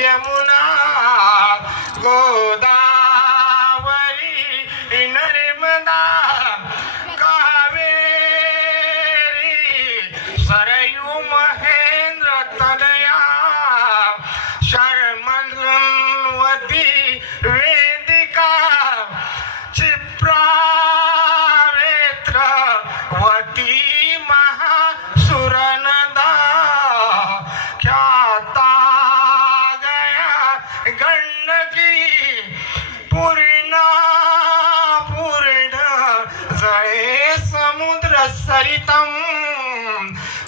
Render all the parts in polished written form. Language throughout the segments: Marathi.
यमुना गोदावरी नर्मदा कावेरी सरयू महेंद्र तनया शर्मन्वती वेदिका क्षिप्रावेत्रवती महासुरनदा ख्याता गया गंडकी पूर्णा पूर्ण जळे समुद्र सरितम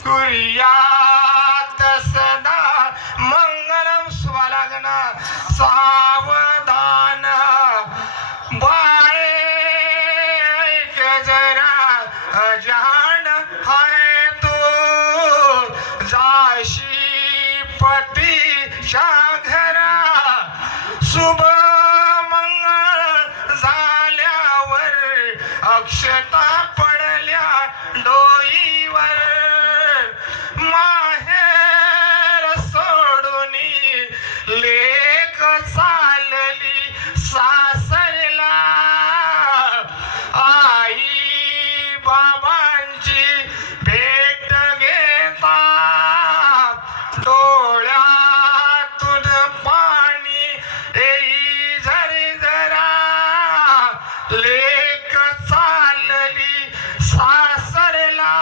कुर्यात सदा मंगलम स्वलग्न सावधान बाळे ऐक जरा अजान है तू जाशी पतीच्या घरा शुभ मंगळ झाल्यावर अक्षता पडल्या डोईवर माहेर सोडूनी लेक चालली सासरला आई बाबांची भेट घेता डोळ्यातून पाणी येई झरझरा लेक चालली सासरला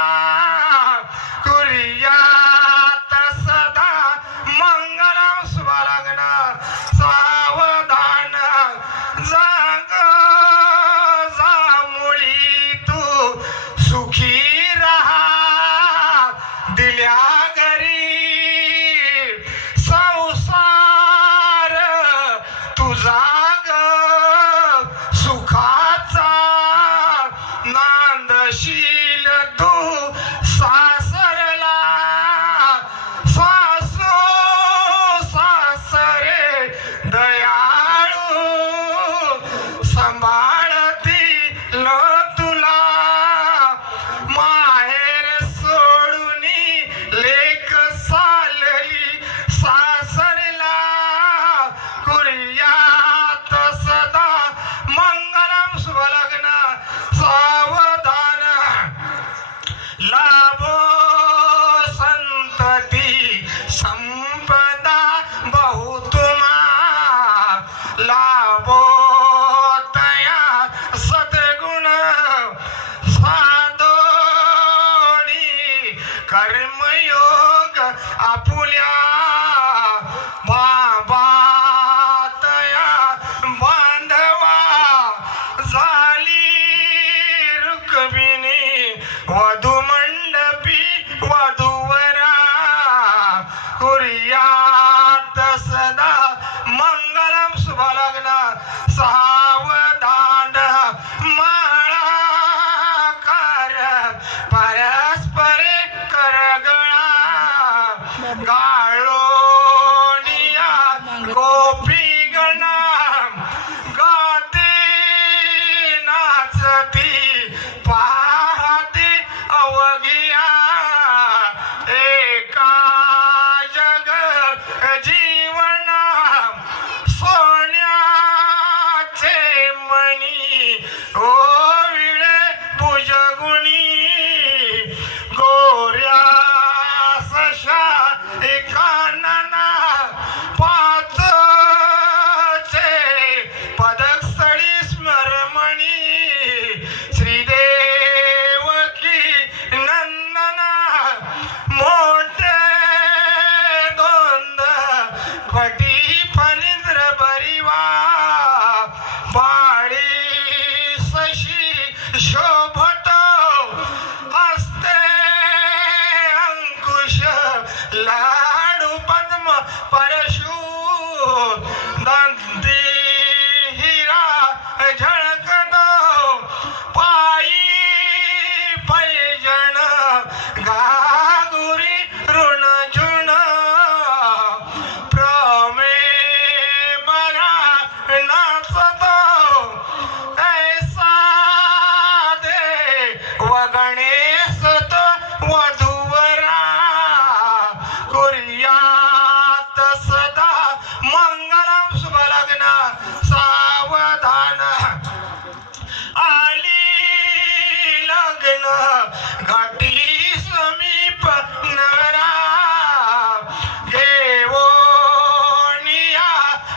कुर्यात सदा मंगलम स्वलग्न सावधान जाग जामुळी तू सुखी रहा दिल्या घरी संसार तुझा ग सुखाचा नांदशील तू सासरला सासू सासरे दयाळू सांभाळतील तुला माहेर सोडूनी लेक चालली सासरला कुर्यात सदा मंगलम स्वलग्न सावधान लाभो संतती संपदा बहुतुमा लाभो तया सद्गुण साधोनी कर्मयोग आपुल्या बाबा तया बांधवा झाली रुक्मिणी वधुमंडपी वधुवरा कुर्यात सदा मंगलम शुभलग्न सावधान माळाकार परस्परे करगळा गाळोनिया गोपी गणा गाते नाचती पाहते अवघिया एका जग जीवना सोन्याचे मणी ओविळे भुजगुणी गोऱ्या सशा एका नाना पाचचे पदकस्थळी स्मरमणी श्रीदेवकी नंदना मोठे दोंद पटी फणींद्र बरिवा बाळी शशी शोभत हस्ते अंकुश लाडू पद्म परशु दंती हिरा झळकत पायी पैजण घागुरी ऋणझुण प्रमे बरा नाचत ऐसा दे वगणेश वधुवरा कुर्यात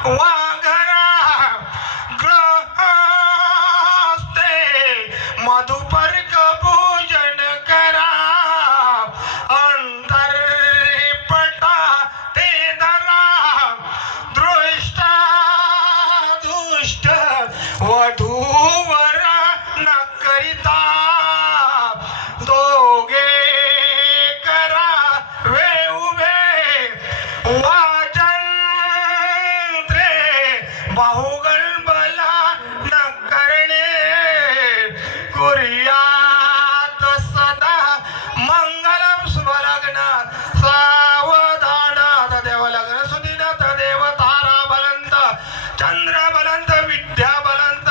वाघरा ग्रहस्ते मधुपर्क पूजन करा अंतरपटा ते धरा दृष्टा दुष्ट वधूवर न करिता दोघे करा वे उभे वाजंत्रे बाहुगण बला न करणे कुर्यात सदा मंगलम शुभलग्न सावधान तदेव लग्न सुदिन तदेव तारा बलंत चंद्र बलंत विद्या बलंत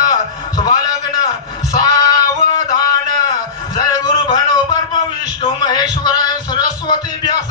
शुभलग्न सावधान जय गुरु भणो ब्रह्म विष्णु महेश्वराय सरस्वती व्यास